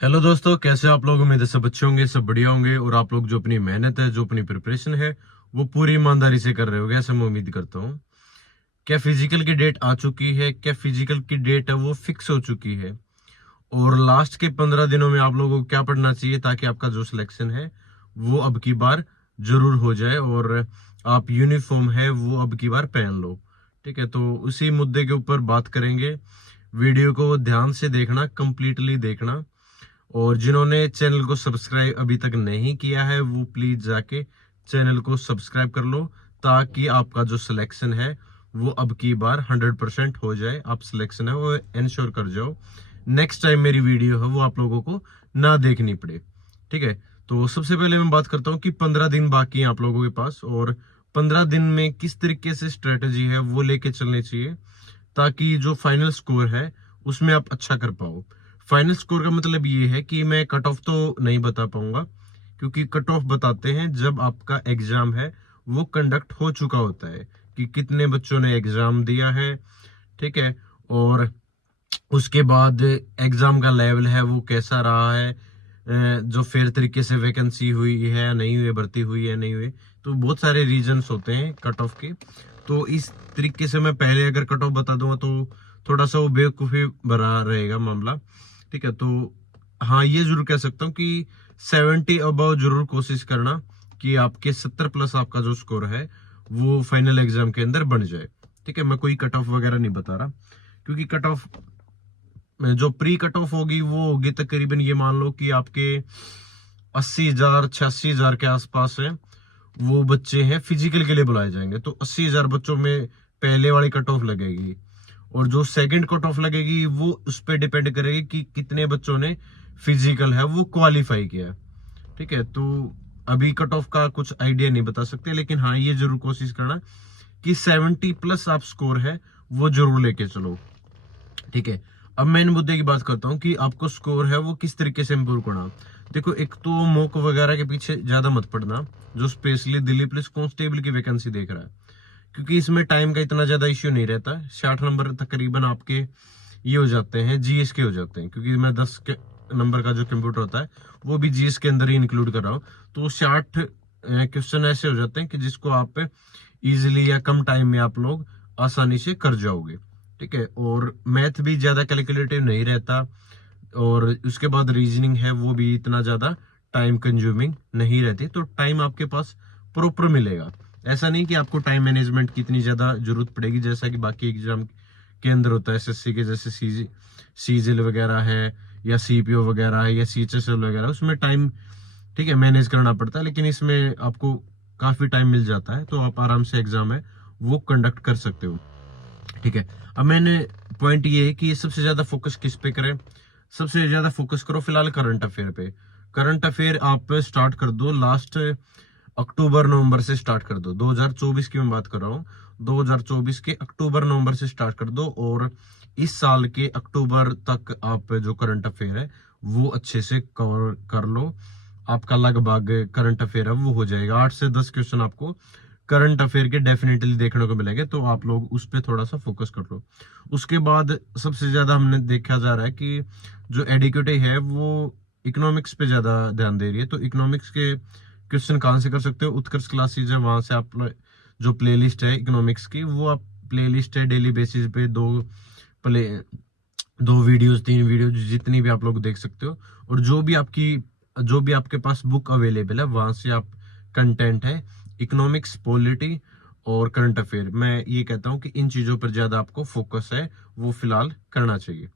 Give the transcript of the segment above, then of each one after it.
Hello दोस्तों, कैसे आप लोग? उम्मीद है सब अच्छे होंगे, सब बढ़िया होंगे और आप लोग जो अपनी मेहनत है, जो अपनी प्रिपरेशन है, वो पूरी ईमानदारी से कर रहे होगे, ऐसा मैं उम्मीद करता हूँ। क्या फिजिकल की डेट आ चुकी है? क्या फिजिकल की डेट है वो फिक्स हो चुकी है? और लास्ट के 15 दिनों में आप लोगों को क्या पढ़ना चाहिए ताकि आपका जो सिलेक्शन है वो अब की बार जरूर हो जाए और आप यूनिफॉर्म है वो अब की बार पहन लो। ठीक है, तो उसी मुद्दे के ऊपर बात करेंगे। वीडियो को ध्यान से देखना, कंप्लीटली देखना। और जिन्होंने चैनल को सब्सक्राइब अभी तक नहीं किया है वो प्लीज जाके चैनल को सब्सक्राइब कर लो ताकि आपका जो सिलेक्शन है वो अब की बार 100% हो जाए। आप सिलेक्शन है वो इंश्योर कर जाओ, नेक्स्ट टाइम मेरी वीडियो है वो आप लोगों को ना देखनी पड़े। ठीक है, तो सबसे पहले मैं बात करता हूँ कि 15 दिन बाकी हैं आप लोगों के पास, और 15 दिन में किस तरीके से स्ट्रेटजी है वो लेके चलनी चाहिए ताकि जो फाइनल स्कोर है उसमें आप अच्छा कर पाओ। फाइनल स्कोर का मतलब ये है कि मैं कट ऑफ तो नहीं बता पाऊंगा, क्योंकि कट ऑफ बताते हैं जब आपका एग्जाम है वो कंडक्ट हो चुका होता है कि कितने बच्चों ने एग्जाम दिया है। ठीक है, और उसके बाद एग्जाम का लेवल है वो कैसा रहा है, जो फेयर तरीके से वैकेंसी हुई है या नहीं हुई, भर्ती हुई है नहीं हुई। तो बहुत सारे रीजंस होते हैं कट ऑफ के। तो इस तरीके से मैं पहले अगर कट ऑफ बता दूंगा तो थोड़ा सा वो बेवकूफी भरा रहेगा मामला। ठीक है, तो हाँ, ये जरूर कह सकता हूँ कि 70 अबव जरूर कोशिश करना कि आपके 70+ आपका जो स्कोर है वो फाइनल एग्जाम के अंदर बन जाए। ठीक है, मैं कोई कट ऑफ वगैरह नहीं बता रहा, क्योंकि कट ऑफ जो प्री कट ऑफ होगी वो होगी तकरीबन, ये मान लो कि आपके 80,000 86,000 के आसपास है वो बच्चे हैं फिजिकल के लिए बुलाए जाएंगे। तो 80,000 बच्चों में पहले वाली कट ऑफ लगेगी, और जो सेकंड कट ऑफ लगेगी वो उस पर डिपेंड करेगी कि कितने बच्चों ने फिजिकल है वो क्वालिफाई किया। ठीक है, तो अभी कट ऑफ का कुछ आइडिया नहीं बता सकते, लेकिन हाँ, ये जरूर कोशिश करना कि 70+ आप स्कोर है वो जरूर लेके चलो। ठीक है, अब मैं इन मुद्दे की बात करता हूँ कि आपको स्कोर है वो किस तरीके से इंप्रूव करना। देखो, एक तो मॉक वगैरह के पीछे ज्यादा मत पड़ना, जो स्पेशली दिल्ली पुलिस कांस्टेबल की वैकेंसी देख रहा है, क्योंकि इसमें टाइम का इतना ज्यादा इश्यू नहीं रहता। 60 नंबर तकरीबन आपके ये हो जाते हैं, जीएस के हो जाते हैं, क्योंकि मैं 10 के नंबर का जो कंप्यूटर होता है वो भी जीएस के अंदर ही इंक्लूड कर रहा हूँ। तो 60 क्वेश्चन ऐसे हो जाते हैं कि जिसको आप इजिली या कम टाइम में आप लोग आसानी से कर जाओगे। ठीक है, और मैथ भी ज्यादा कैलकुलेटिव नहीं रहता, और उसके बाद रीजनिंग है वो भी इतना ज्यादा टाइम कंज्यूमिंग नहीं रहती, तो टाइम आपके पास प्रॉपर मिलेगा। ऐसा नहीं कि आपको टाइम मैनेजमेंट की इतनी ज्यादा जरूरत पड़ेगी जैसा कि बाकी एग्जाम के अंदर होता है, एसएससी के, जैसे सीजीएल वगैरह है या सीपीओ वगैरह है या सीएचएसएल वगैरह, उसमें टाइम ठीक है मैनेज करना पड़ता है। लेकिन इसमें आपको काफी टाइम मिल जाता है, तो आप आराम से एग्जाम है वो कंडक्ट कर सकते हो। ठीक है, अब मैंने पॉइंट ये है कि सबसे ज्यादा फोकस किस पे करें। सबसे ज्यादा फोकस करो फिलहाल करंट अफेयर पे। करंट अफेयर आप स्टार्ट कर दो, लास्ट अक्टूबर नवंबर से स्टार्ट कर दो। 2024 की मैं बात कर रहा हूँ, 2024 के अक्टूबर नवंबर से स्टार्ट कर दो, और इस साल के अक्टूबर तक आप जो करंट अफेयर है वो अच्छे से कवर कर लो। आपका लगभग करंट अफेयर है वो हो जाएगा। 8 से 10 क्वेश्चन आपको करंट अफेयर के डेफिनेटली देखने को मिलेंगे, तो आप लोग उस पर थोड़ा सा फोकस कर लो। उसके बाद सबसे ज्यादा हमने देखा जा रहा है कि जो एडिक्यूटी है वो इकोनॉमिक्स पे ज्यादा ध्यान दे रही है। तो इकोनॉमिक्स के क्वेश्चन कहाँ से कर सकते हो? उत्कर्ष क्लासेज है, वहां से आप जो प्लेलिस्ट है इकोनॉमिक्स की वो आप प्लेलिस्ट है डेली बेसिस पे प्ले 2 वीडियोस 3 वीडियो जितनी भी आप लोग देख सकते हो, और जो भी आपके पास बुक अवेलेबल है वहां से आप कंटेंट है इकोनॉमिक्स, पॉलिटी और करंट अफेयर, मैं ये कहता हूँ कि इन चीजों पर ज्यादा आपको फोकस है वो फिलहाल करना चाहिए।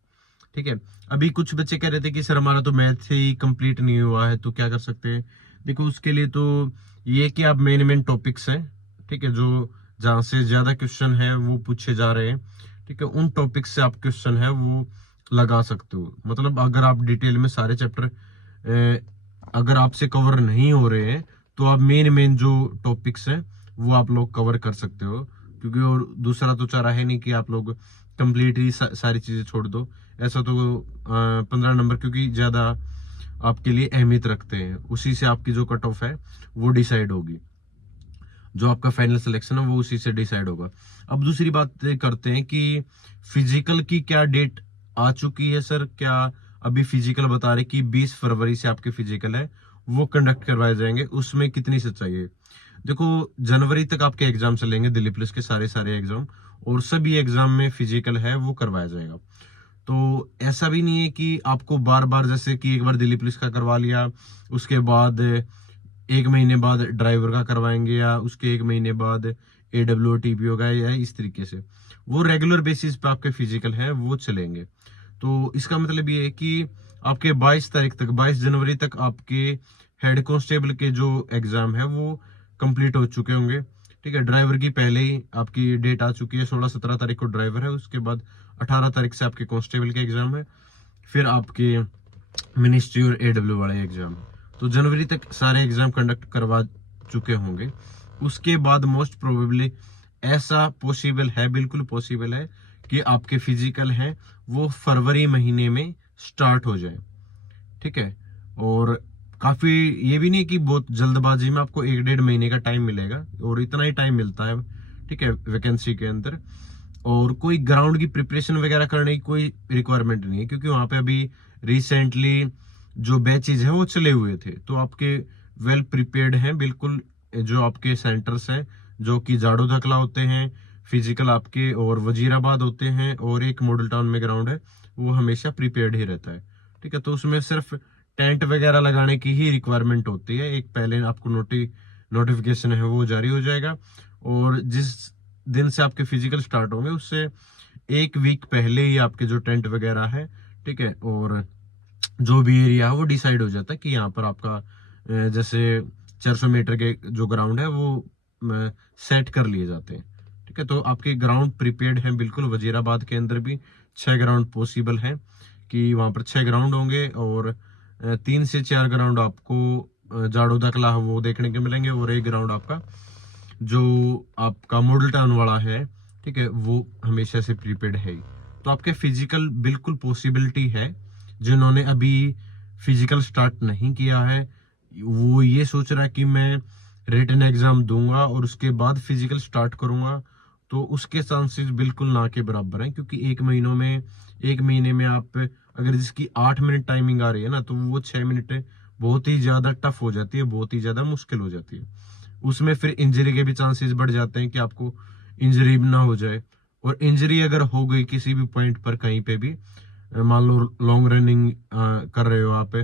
ठीक है, अभी कुछ बच्चे कह रहे थे कि सर हमारा तो मैथ ही कंप्लीट नहीं हुआ है तो क्या कर सकते हैं। देखो, उसके लिए तो ये कि आप मेन मेन टॉपिक्स हैं, ठीक है, जो जहाँ से ज्यादा क्वेश्चन है वो पूछे जा रहे हैं, ठीक है, उन टॉपिक से आप क्वेश्चन है वो लगा सकते हो। मतलब अगर आप डिटेल में सारे चैप्टर अगर आपसे कवर नहीं हो रहे हैं तो आप मेन मेन जो टॉपिक्स हैं वो आप लोग कवर कर सकते हो, क्योंकि और दूसरा तो चारा है नहीं कि आप लोग कंप्लीटली सारी चीजें छोड़ दो। ऐसा तो 15 नंबर क्योंकि ज्यादा आपके लिए अहमियत रखते हैं, उसी से आपकी जो कट ऑफ है वो डिसाइड होगी, जो आपका फाइनल सिलेक्शन है वो उसी से डिसाइड होगा। अब दूसरी बात करते हैं कि फिजिकल की क्या डेट आ चुकी है सर, क्या अभी फिजिकल बता रहे कि 20 फरवरी से आपके फिजिकल है वो कंडक्ट करवाए जाएंगे, उसमें कितनी सच्चाई है? देखो, जनवरी तक आपके एग्जाम चलेंगे, दिल्ली पुलिस के सारे सारे एग्जाम, और सभी एग्जाम में फिजिकल है वो करवाया जाएगा। तो ऐसा भी नहीं है कि आपको बार बार, जैसे कि एक बार दिल्ली पुलिस का करवा लिया, उसके बाद 1 महीने बाद ड्राइवर का करवाएंगे, या उसके 1 महीने बाद AWOTP होगा, या इस तरीके से वो रेगुलर बेसिस पे आपके फिजिकल है वो चलेंगे। तो इसका मतलब ये है कि आपके 22 तारीख तक, 22 जनवरी तक आपके हेड कांस्टेबल के जो एग्जाम है वो कंप्लीट हो चुके होंगे। ठीक है, ड्राइवर की पहले ही आपकी डेट आ चुकी है, 16-17 तारीख को ड्राइवर है, उसके बाद 18 तारीख से आपके कांस्टेबल के एग्जाम है, फिर आपके मिनिस्ट्री और AW वाले एग्जाम। तो जनवरी तक सारे एग्जाम कंडक्ट करवा चुके होंगे। उसके बाद मोस्ट प्रोबेबली ऐसा पॉसिबल है, बिल्कुल पॉसिबल है कि आपके फिजिकल है वो फरवरी महीने में स्टार्ट हो जाए। ठीक है, और काफी ये भी नहीं कि बहुत जल्दबाजी में आपको 1-1.5 महीने का टाइम मिलेगा, और इतना ही टाइम मिलता है। ठीक है, वैकेंसी के अंदर, और कोई ग्राउंड की प्रिपरेशन वगैरह करने की कोई रिक्वायरमेंट नहीं है, क्योंकि वहां पे अभी रिसेंटली जो बैचेज है वो चले हुए थे, तो आपके वेल प्रिपेयर्ड हैं बिल्कुल। जो आपके सेंटर्स हैं, जो कि जाड़ो धकला होते हैं फिजिकल आपके, और वजीराबाद होते हैं, और एक मॉडल टाउन में ग्राउंड है, वो हमेशा प्रिपेयर्ड ही रहता है। ठीक है, तो उसमें सिर्फ टेंट वगैरह लगाने की ही रिक्वायरमेंट होती है। एक पहले आपको नोटिफिकेशन है वो जारी हो जाएगा, और जिस दिन से आपके फिजिकल स्टार्ट होंगे उससे 1 वीक पहले ही आपके जो टेंट वगैरह है, ठीक है, और जो भी एरिया है वो डिसाइड हो जाता है कि यहाँ पर आपका जैसे 400 मीटर के जो ग्राउंड है वो सेट कर लिए जाते हैं। ठीक है, तो आपके ग्राउंड प्रिपेयर्ड हैं बिल्कुल। वजीराबाद के अंदर भी 6 ग्राउंड पॉसिबल है कि वहां पर 6 ग्राउंड होंगे, और 3 से 4 ग्राउंड आपको जाड़ो दकला वो देखने को मिलेंगे, और एक ग्राउंड आपका जो आपका मॉडल टाउन वाला है, ठीक है, वो हमेशा से प्रीपेड है ही। तो आपके फिजिकल बिल्कुल पॉसिबिलिटी है। जिन्होंने अभी फिजिकल स्टार्ट नहीं किया है वो ये सोच रहा है कि मैं रिटन एग्जाम दूंगा और उसके बाद फिजिकल स्टार्ट करूंगा, तो उसके चांसेस बिल्कुल ना के बराबर हैं, क्योंकि 1 महीने में आप अगर जिसकी 8 मिनट टाइमिंग आ रही है ना, तो वो 6 मिनट बहुत ही ज्यादा टफ हो जाती है, बहुत ही ज्यादा मुश्किल हो जाती है। उसमें फिर इंजरी के भी चांसेस बढ़ जाते हैं कि आपको इंजरी ना हो जाए, और इंजरी अगर हो गई किसी भी पॉइंट पर कहीं पे भी, मान लो लॉन्ग रनिंग कर रहे हो आप,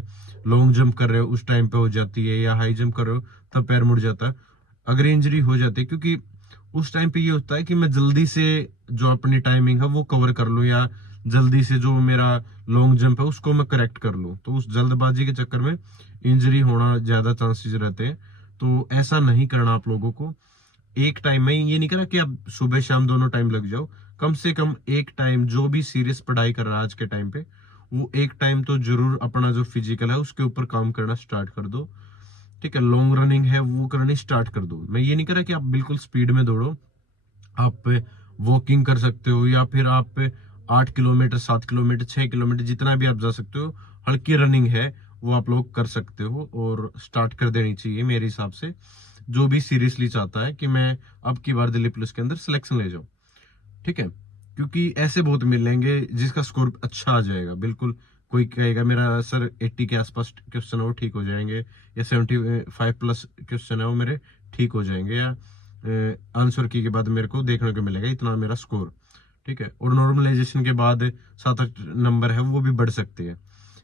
लॉन्ग जंप कर रहे हो उस टाइम पे हो जाती है, या हाई जंप कर रहे हो तब पैर मुड़ जाता है, अगर इंजरी हो जाती है, क्योंकि उस टाइम पे ये होता है कि मैं जल्दी से जो अपनी टाइमिंग है वो कवर कर लूं, या जल्दी से जो मेरा लॉन्ग जंप है उसको मैं करेक्ट कर लूं, तो उस जल्दबाजी के चक्कर में इंजरी होना ज्यादा चांसेस रहते हैं। तो ऐसा नहीं करना आप लोगों को। एक टाइम में ये नहीं करा कि अब सुबह शाम दोनों टाइम लग जाओ, कम से कम एक टाइम, जो भी सीरियस पढ़ाई कर रहा है आज के टाइम पे, वो एक टाइम तो जरूर अपना जो फिजिकल है उसके ऊपर काम करना स्टार्ट कर दो। ठीक है, लॉन्ग रनिंग है वो करनी स्टार्ट कर दो। मैं ये नहीं करा कि आप बिल्कुल स्पीड में दौड़ो, आप वॉकिंग कर सकते हो, या फिर आप 8 किलोमीटर, 7 किलोमीटर, 6 किलोमीटर, जितना भी आप जा सकते हो, हल्की रनिंग है वो आप लोग कर सकते हो, और स्टार्ट कर देनी चाहिए मेरे हिसाब से। जो भी सीरियसली चाहता है कि मैं अब की बार दिल्ली पुलिस के अंदर सिलेक्शन ले जाऊं, ठीक है, क्योंकि ऐसे बहुत मिलेंगे जिसका स्कोर अच्छा आ जाएगा बिल्कुल। कोई कहेगा मेरा सर 80 के आसपास क्वेश्चन है वो ठीक हो जाएंगे, या 75 प्लस क्वेश्चन है वो मेरे ठीक हो जाएंगे, या आंसर की के बाद मेरे को देखने को मिलेगा इतना मेरा स्कोर। ठीक है, और नॉर्मलाइजेशन के बाद 7-8 नंबर है वो भी बढ़ सकते हैं।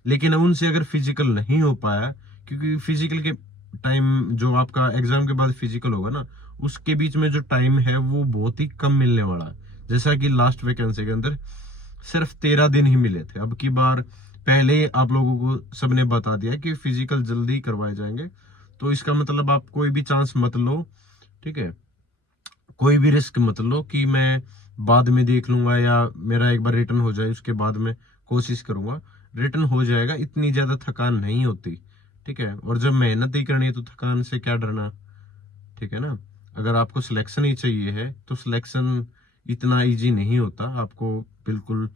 लेकिन उनसे अगर फिजिकल नहीं हो पाया, क्योंकि फिजिकल के टाइम जो आपका एग्जाम के बाद फिजिकल होगा ना, उसके बीच में जो टाइम है वो बहुत ही कम मिलने वाला है। जैसा कि लास्ट वैकेंसी के अंदर सिर्फ 13 दिन ही मिले थे, अब की बार पहले आप लोगों को सबने बता दिया कि फिजिकल जल्दी करवाए जाएंगे। तो इसका मतलब आप कोई भी चांस मत लो, ठीक है, कोई भी रिस्क मत लो कि मैं बाद में देख लूंगा, या मेरा एक बार रिटर्न हो जाए उसके बाद मैं कोशिश करूंगा। रिटर्न हो जाएगा, इतनी ज्यादा थकान नहीं होती। ठीक है, और जब मेहनत ही करनी है तो थकान से क्या डरना। ठीक है ना, अगर आपको सिलेक्शन ही चाहिए है तो सिलेक्शन इतना इजी नहीं होता, आपको बिल्कुल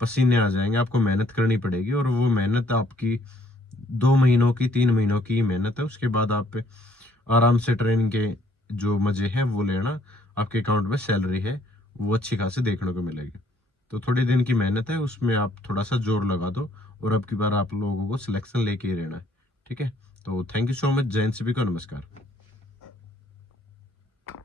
पसीने आ जाएंगे, आपको मेहनत करनी पड़ेगी, और वो मेहनत आपकी 2 महीनों की, 3 महीनों की मेहनत है। उसके बाद आप आराम से ट्रेनिंग के जो मजे हैं वो लेना, आपके अकाउंट में सैलरी है वो अच्छी खासी देखने को मिलेगी। तो थोड़ी दिन की मेहनत है, उसमें आप थोड़ा सा जोर लगा दो, और अब की बार आप लोगों को सिलेक्शन लेके ही रहना है, ठीक है। तो थैंक यू सो मच, जय हिंद, सभी को नमस्कार।